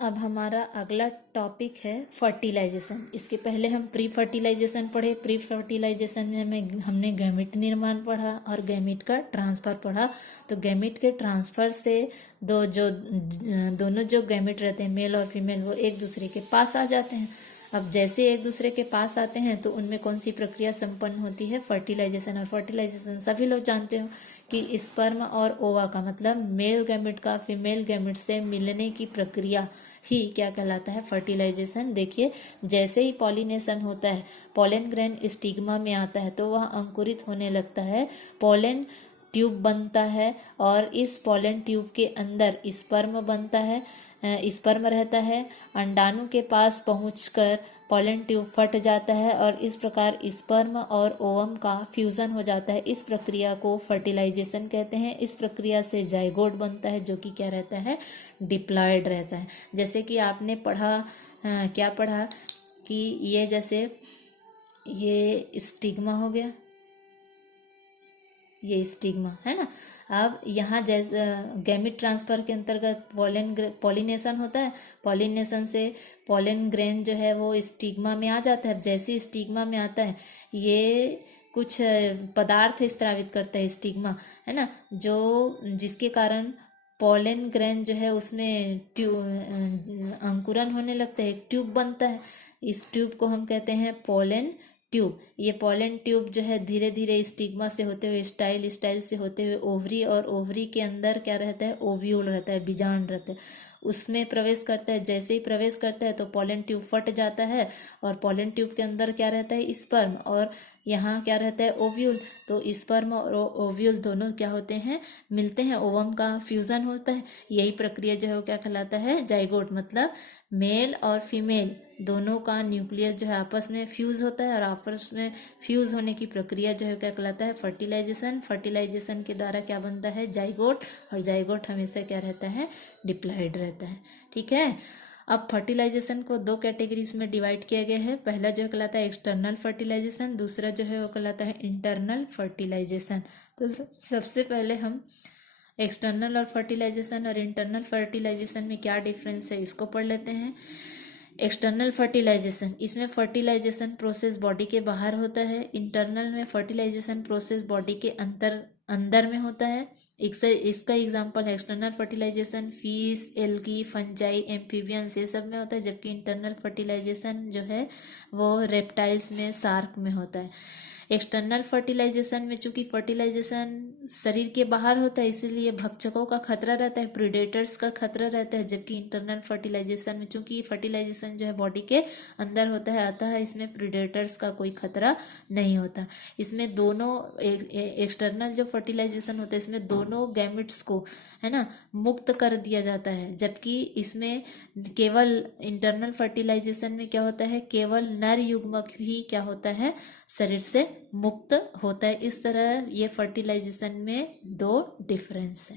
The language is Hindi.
अब हमारा अगला टॉपिक है फर्टिलाइजेशन। इसके पहले हम प्री फर्टिलाइजेशन पढ़े। प्री फर्टिलाइजेशन में हमने गैमेट निर्माण पढ़ा और गैमेट का ट्रांसफर पढ़ा। तो गैमेट के ट्रांसफर से दोनों जो गैमेट रहते हैं मेल और फीमेल, वो एक दूसरे के पास आ जाते हैं। अब जैसे एक दूसरे के पास आते हैं तो उनमें कौन सी प्रक्रिया संपन्न होती है? फर्टिलाइजेशन। और फर्टिलाइजेशन सभी लोग जानते हो कि स्पर्म और ओवा का मतलब मेल गैमेट का फीमेल गैमेट से मिलने की प्रक्रिया ही क्या कहलाता है? फर्टिलाइजेशन। देखिए, जैसे ही पॉलिनेशन होता है, पोलन ग्रेन स्टिग्मा में आता है तो वह अंकुरित होने लगता है, पोलन ट्यूब बनता है और इस पोलन ट्यूब के अंदर स्पर्म बनता है, स्पर्म रहता है। अंडाणु के पास पहुंचकर पोलन ट्यूब फट जाता है और इस प्रकार स्पर्म और ओवम का फ्यूजन हो जाता है। इस प्रक्रिया को फर्टिलाइजेशन कहते हैं। इस प्रक्रिया से जाइगोट बनता है जो कि क्या रहता है? डिप्लॉयड रहता है। जैसे कि आपने पढ़ा, क्या पढ़ा कि ये जैसे ये स्टिग्मा हो गया, ये स्टिग्मा है ना। अब यहाँ जैसे गैमेट ट्रांसफर के अंतर्गत पॉलिनेशन होता है। पॉलिनेशन से पोलन ग्रेन जो है वो स्टिग्मा में आ जाता है। जैसे स्टिग्मा में आता है, ये कुछ पदार्थ स्रावित करता है स्टिग्मा, है ना, जो जिसके कारण पोलन ग्रेन जो है उसमें अंकुरन होने लगता है, एक ट्यूब बनता है। इस ट्यूब को हम कहते हैं पोलन ट्यूब। ये पोलन ट्यूब जो है धीरे धीरे स्टिग्मा से होते हुए स्टाइल से होते हुए ओवरी, और ओवरी के अंदर क्या रहता है? ओव्यूल रहता है, बीजांड रहता है, उसमें प्रवेश करता है। जैसे ही प्रवेश करता है तो पोलन ट्यूब फट जाता है और पोलन ट्यूब के अंदर क्या रहता है? स्पर्म, और यहाँ क्या रहता है? ओव्यूल। तो स्पर्म और ओव्यूल दोनों क्या होते हैं? मिलते हैं, ओवम का फ्यूजन होता है। यही प्रक्रिया जो है वो क्या कहलाता है? जाइगोट। मतलब मेल और फीमेल दोनों का न्यूक्लियस जो है आपस में फ्यूज होता है और आपस में फ्यूज होने की प्रक्रिया जो है क्या कहलाता है? फर्टिलाइजेशन। फर्टिलाइजेशन के द्वारा क्या बनता है? जाइगोट। और जाइगोट हमेशा क्या रहता है? डिप्लॉयड रहता है। ठीक है। अब फर्टिलाइजेशन को दो कैटेगरीज में डिवाइड किया गया है। पहला जो कहलाता है एक्सटर्नल फर्टिलाइजेशन, दूसरा जो है वो कहलाता है इंटरनल फर्टिलाइजेशन। तो सबसे पहले हम एक्सटर्नल और फर्टिलाइजेशन और इंटरनल फर्टिलाइजेशन में क्या डिफरेंस है इसको पढ़ लेते हैं। एक्सटर्नल फर्टिलाइजेशन, इसमें फर्टिलाइजेशन प्रोसेस बॉडी के बाहर होता है। इंटरनल में फर्टिलाइजेशन प्रोसेस बॉडी के अंदर में होता है। इसका एग्जांपल है external fertilization fish, algae, fungi, amphibians, ये सब में होता है। जबकि इंटरनल फर्टिलाइजेशन जो है वो रेप्टाइल्स में, शार्क में होता है। एक्सटर्नल फर्टिलाइजेशन में चूंकि फर्टिलाइजेशन शरीर के बाहर होता है इसीलिए भक्षकों का खतरा रहता है, प्रीडेटर्स का खतरा रहता है। जबकि इंटरनल फर्टिलाइजेशन में चूंकि फर्टिलाइजेशन जो है बॉडी के अंदर होता है, अतः इसमें प्रीडेटर्स का कोई खतरा नहीं होता। इसमें दोनों एक्सटर्नल जो फर्टिलाइजेशन होता है इसमें दोनों गैमेट्स को, है ना, मुक्त कर दिया जाता है। जबकि इसमें केवल इंटरनल फर्टिलाइजेशन में क्या होता है? केवल नर युग्मक ही क्या होता है? शरीर से मुक्त होता है। इस तरह ये फर्टिलाइजेशन में दो डिफरेंस है।